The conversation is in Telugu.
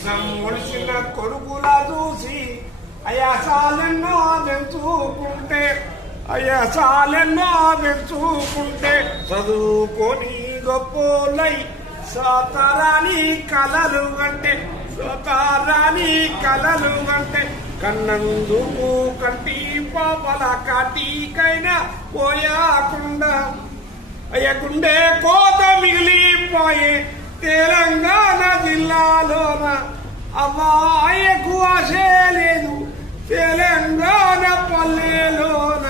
మీసం ముడిసిన కొడుకులా చూసి అయాసాలెన్నో పెంచుకుంటే చదువుకొని గొప్పోలై సోతారాని కలలు అంటే కన్నందుకు కంటి పాపల కాటికైనా పోయాకుండా గుండె కోత మిగిలిపోయే తెలంగాణ జిల్లాలోన అవ్వాయకు ఆశే లేదు తెలంగాణ పల్లెలోన